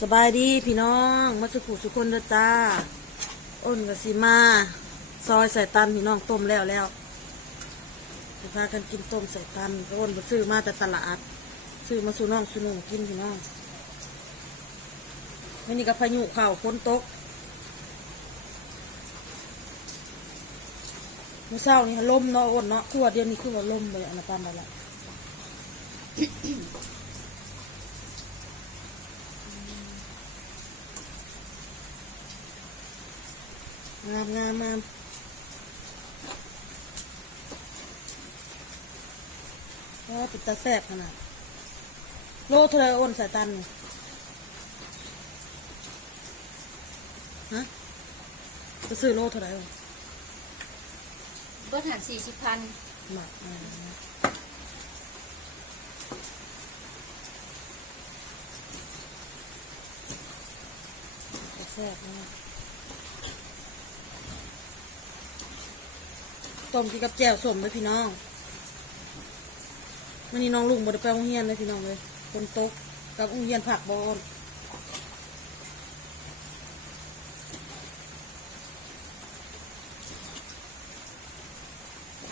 สบายดีพี่น้องมาสุขุสุคนเด้อจ้า อ้นกับสีมา ซอยใส่ตันพี่น้องต้มแล้วแล้วพากันกินต้มใส่ตันอ้นไปซื้อมาแต่ตลาด ซื้อมาสู่น้องสู่นุ่งกินพี่น้องวันนี้ก็พายุเข่าฝนตกเมื่อเช้านี่ลมเนาะอ้นเนาะขวดเดียวนี้คือว่าลมไปอันนั้นปันไปละ งามงามงามว่าปิดตาแสบขนาดโลเท่าไรอ้นสายตันนี่ฮะจะซื้อโลเท่าไรอ้นเบิดหันสี่สิบพันหมักอ่าตาแสบมาก ต้มกินกับแจ่วสมเลยพี่น้องวันนี้น้องลุงบ่ได้ไปโรงเรียนเลยพี่น้องเลยคนตกกับโรงเรียนผักบอล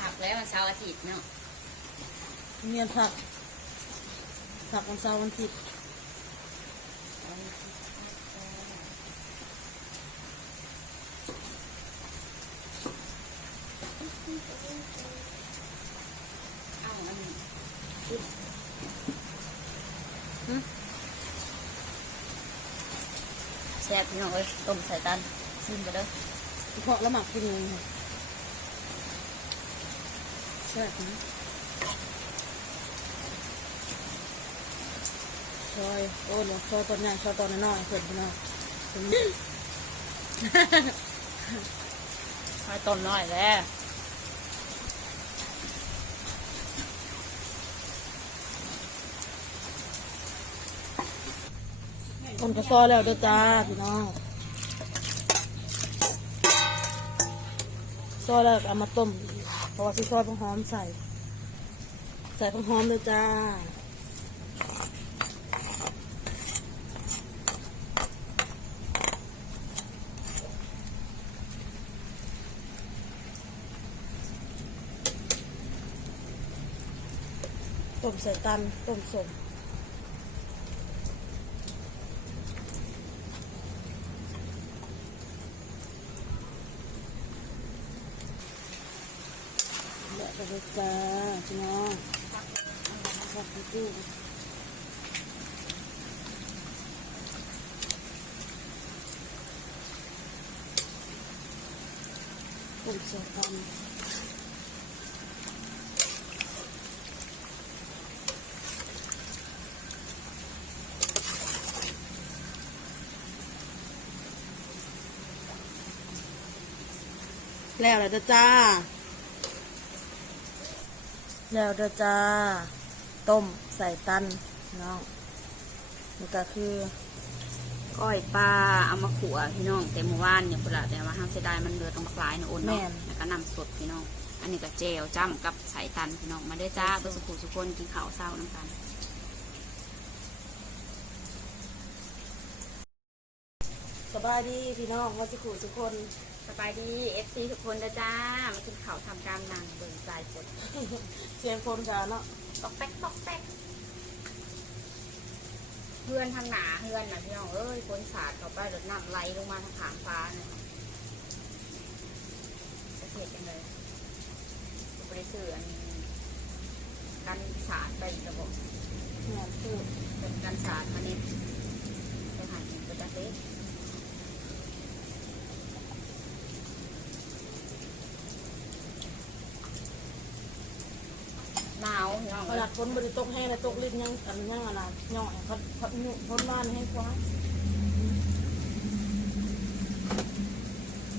หักแล้ววันเสาร์อาทิตย์เนาะโรงเรียนผักผักวันเสาร์วันอาทิตย์ เอาอันนี้ หึ แซ่บพี่น้องเอ้ยต้มใส่ตันซิมไปเด้อเพาะแล้วหมักกินเลยค่ะแซ่บนะซอยโอ้ยซอยตอนใหญ่ซอยตอนน้อยๆเพิ่นพี่น้องใส่ต้นน้อยแล้ว คนก็ซอแล้วเด้อจ้าพี่น้องซอแล้วเอามาต้มเพราะว่าสิซอยผักหอมใส่ ใส่ผักหอมเลยจ้าต้มใส่ตันต้มสม แลวก็เลย จ้าพี่น้องชอบพี่ตู้ต้มใส่ตันแล้วเลยเด้อจ้า แล้วเด้อจ้า ต้มใส่ตันน้องนี่ก็คือก้อยปลาเอามาขัวพี่น้องแต่เมื่อวานเนี่ยพุ่นละแต่ว่าห้ามเสียดายมันเหลือตรงปลายนะโอนเนาะแล้วก็นำสดพี่น้อง อันนี้ก็เจลจ้ำกับใส่ตันพี่น้องมาได้อจ้าตัวสุขุสุคนกินข้าวเศร้าน้ำกัน สบายดีพี่น้องว่าสิขู่ทุกคน สบายดีเอฟซีทุกคนนะจ้า มากินข้าวทำกามนางเบิ่งใจสดเสียงคนกันเนาะตอกแป๊กตอกแป๊กเพื่อนทางหนาเพื่อนนะพี่น้องเอ้ยคนสาดเข้าไปรถน้ำไหลลงมาทางขางฟ้าเนี่ยจะเห็นยังไงจะไปซื้ออันกันสาดไประบบเนี่ยคือเป็นกันสาดมาเน็ตไปหากินไปจักเล็กหนาวพี่น้อง ขนาดฝนบริตกแห้งเลยตกลิ้นยังอันยังอะไรย่อยเขาเขาฝนบ้านให้กว้าง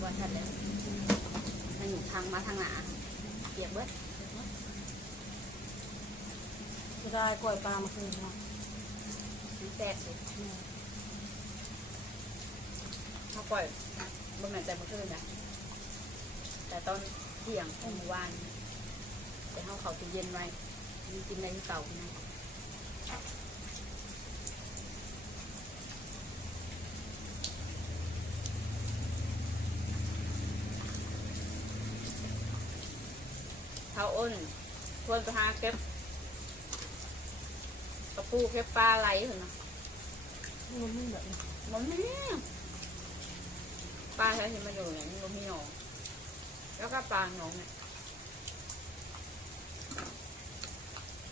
วันทัดเลยมันอยู่ทางมาทางหนาเปียกเบิดจะได้กล้วยปลามาคืนเนาะมันแตกสิเขาปล่อยบนแม่นแต่เมื่อคืนนะแต่ตอนเที่ยงของเมื่อวานแต่เขาเขาตู้เย็นไว้ มีกินอะไรเก่านะเท้าอ้นควรไปหาเก็บตะปูเก็บปลาไหลเห็นไะมันไม่แบบมันไม่ปลาใช้ที่มาอยู่เนี่ยมันมีหนองแล้วก็ปลาหนองเนี่ย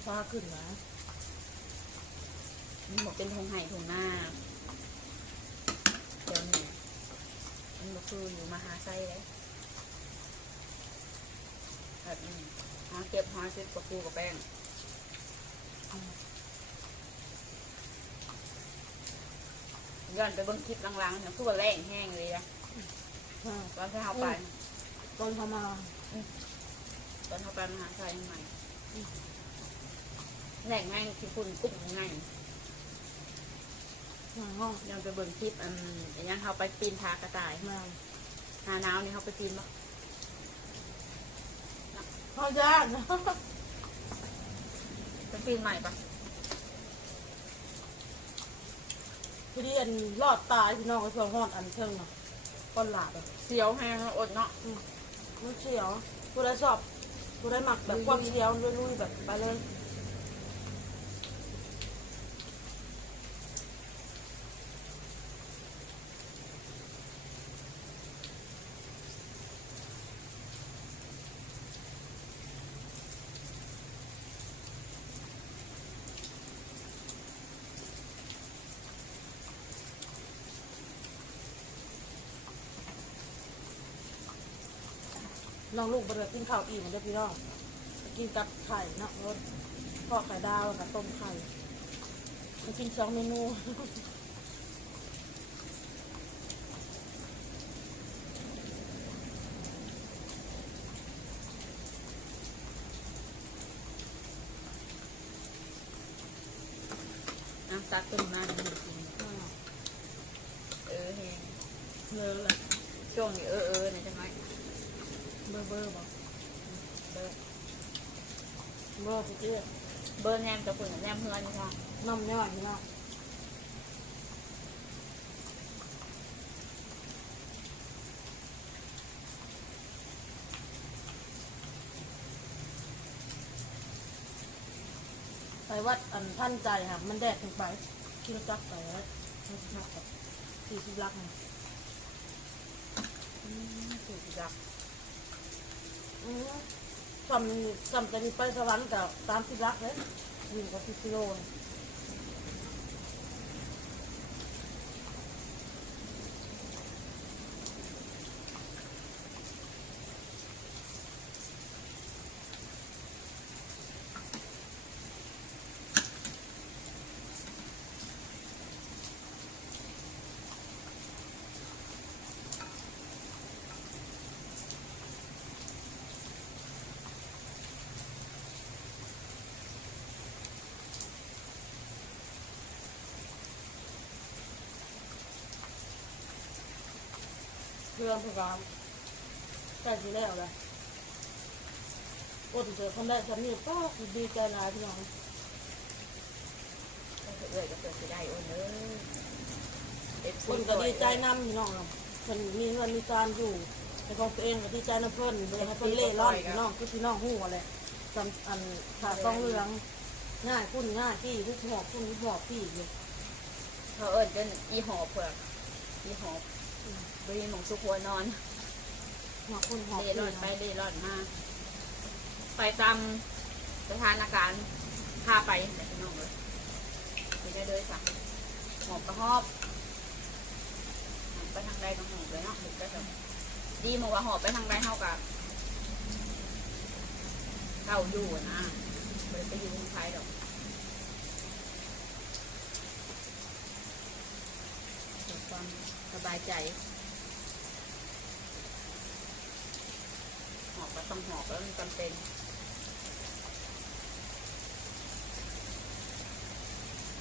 ฟ้าขึ้นนะมันบอกเป็นทงไห่ทงหน้าเดี๋ยวนี้มันบอกคืออยู่มหาไซเลยแบบนี้หาเก็บหาซื้อกระปูกับแป้งย้อนไปเบนคลิปลังๆเนี่ยคือว่าแรงแห้งเลยอะอ่าตอนที่เขาไปตอนเขามาตอนเขาไปมหาชัยใหม่ แหล่งง่ายที่คุณกุ้งง่ายหาห้องยังไปเบิ่งคลิปอันอันยังเขาไปปีนทากระต่ายมาหาหนาวนี่เขาไปปีนปะเขายากนะไปปีนใหม่ปะพี่เรียนรอดตายพี่น้องไอ้เพื่อนห้อนอันเทิงเนาะก้อนหลาบอะเสียวแห้งแล้วอดเนาะมันเฉียวผู้ใดชอบผู้ใดหมักแบบความเฉียวลุยๆแบบไปเลย น้องลูกบริกินข้าวอิ่มเด้อพี่น้องกินกับไข่เนาะรสทอดไข่ดาวกับต้มไข่มากินสองเมนู น้ำตัดต้นมาหนึ่งกินเออแห้งเนื้อละช่วงนี้เออเออ เบอร์บอกเบอร์เบอร์พี่เจี๊ยบเบอร์แนมกับคนแนมเพื่อนนี่ค่ะน้ำย่อยพี่น้องไปวัดอันท่านใจค่ะมันแดดถึงไปกินจักไปแล้วนักแบบสี่สิบลักนะสูตรจับ อืมซ้ำซ้ำจะมีไปสวรรค์แต่สามสิบลักเลยวิ่งกับสิบกิโลน เครื่องพร้อมใกล้สิแล้วเลยโอ้ถึงเจอคนได้ฉันนี่ก็ดีใจหลายพี่น้องก็คือเอ่ยก็เกิดสิได้โอนเลยเด็กคนก็ดีใจนำพี่น้องเนาะเพิ่นมีเงินมีการอยู่แต่ของตัวเองก็ดีใจนำเพิ่นเลยให้เพิ่นเล่ร่อนพี่น้องคือพี่น้องหู้อะไรจำอันขาต้องเหลืองง่ายคุณง่ายที่ทุกหอบคุณทุกหอบที่อยู่เขาเอิญจนอีหอบเผือกอีหอบ บริหมองสุขหัวนอนหอบคุณหอบเล่ร่อนไปเล่ร่อนมา ไปตามสถานการณ์พาไปแต่พี่น้องเลยไปได้เลยค่ะหอบกระหอบหอบไปทางใดก็หอบเลยเนาะเด็กก็จะดีมากว่าหอบไปทางใดเท่ากับเก่าอยู่นะไม่ได้ไปอยู่ทางไทยหรอกเกิดความสบายใจ ต้องหอบแล้วมันจำเป็น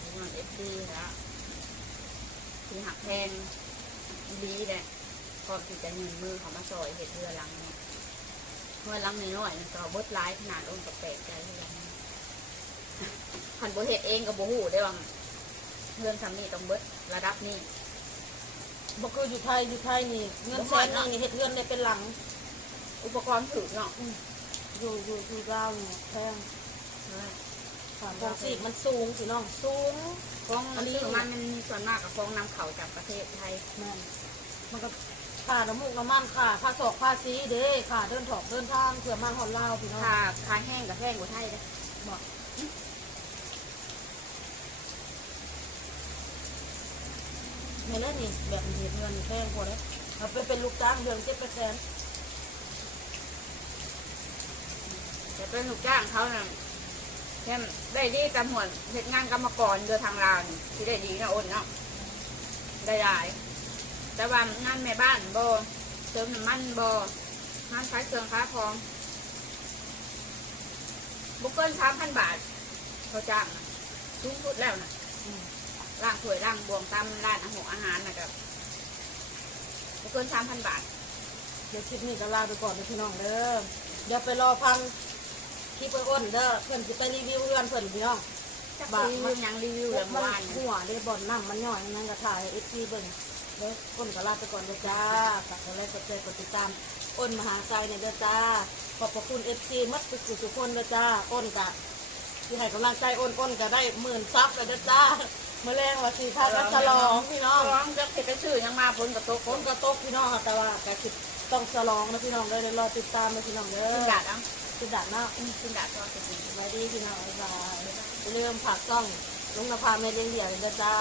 นี่มันเอฟซีแล้วที่หักแพงดีแหละก่อนที่จะยืนมือเขามาซอยเห็ดเรือลังเนี่ยเรือลังน้อยๆมันก็เบิดร้ายขนาดองกับแปลกใจเลังขันโบเห็ดเองกับโบหูได้ว่าเรื่องทำนี่ต้องเบิดระดับนี้บ่คืออยู่ไทยอยู่ไทยนี่เงินแสนนี่เฮ็ดเงินได้เป็นหลัง อุปกรณ์ถือเนาะบอยู่อยู่อยู่ดาวเนี่ยแพงฝากของสีมันสูงพี่น้องสูงฟองอันนี้มันมันส่วนมากกับฟองนำเข้าจากประเทศไทยแม่นมันก็ค่าน้ำมูกน้ำมันค่าค่าศอกค่าซีเด้ค่าเดินถอกเดินทางเผื่อมาหอนลาวพี่น้องค่าค่าแห้งกับแห้งกว่าไทยเลยบอกไม่เล่นนี่แบบเหตุเงินแพงพอแล้วเราไปเป็นลูกจ้างเดือนเจ็ดเปอร์เซ็นต์ แต่เป็นลูกจ้างเขาน่ะแค่ได้ดีกำหนเหตุงานกรรมกรเดือทางลาวนี่ที่ได้ดีนะอ้นเนาะได้หลายแต่ว่างานแม่บ้านโบเติมน้ำมันโบงานขายเครื่องค้าของบุกเกินสามพันบาท เขาจ้างนะสูงสุดแล้วนะร่างถ้วยร่างบวงตามร้านอาหารอาหารนะครับบุกเกินสามพันบาทเดี๋ยวคลิปนี้ก็ลาไปก่อนนะพี่น้องเด้อเดี๋ยวไปรอฟัง คลิปเพื่อ้นเด้อเพื่อนจะไปรีวิวเรือนเพื่อนพี่น้องจักบาทรีวิวหยังรีวิวเรื่องมันวานหัวได้บอลน้ำมันย่อยนั่นก็ถ่ายเอฟซีเบิ่งเด้ออ้นก็ลาไปก่อนเด้อจ้าฝากกดไลค์กดแชร์กดติดตามอ้นมหาใจเนี่ยเด้อจ้าขอบพระคุณเอฟซีมัดสุขุสุขคนเด้อจ้าอ้นกะที่ให้กำลังใจอ้นอ้นก็ได้หมื่นซับเลยเด้อจ้าเมื่อแรงว่าสีพากันฉลองพี่น้อง ร้องจะเห็นไปชื่อยังมาพ้นกับโต๊ะฝนก็ตกพี่น้องค่ะแต่ว่าแต่คือต้องฉลองนะพี่น้องเด้อเดี๋ยวรอติดตามนะพี่น้องเด้อขึ้นดาดเอะ ติดดักเนาะขึ้นดาดตอนจะกินสวัสดีพี่น้องบ๊ายบายอย่าลืมผักซ่องลุงนภาเมลินเดียวเลยเด้อจ้า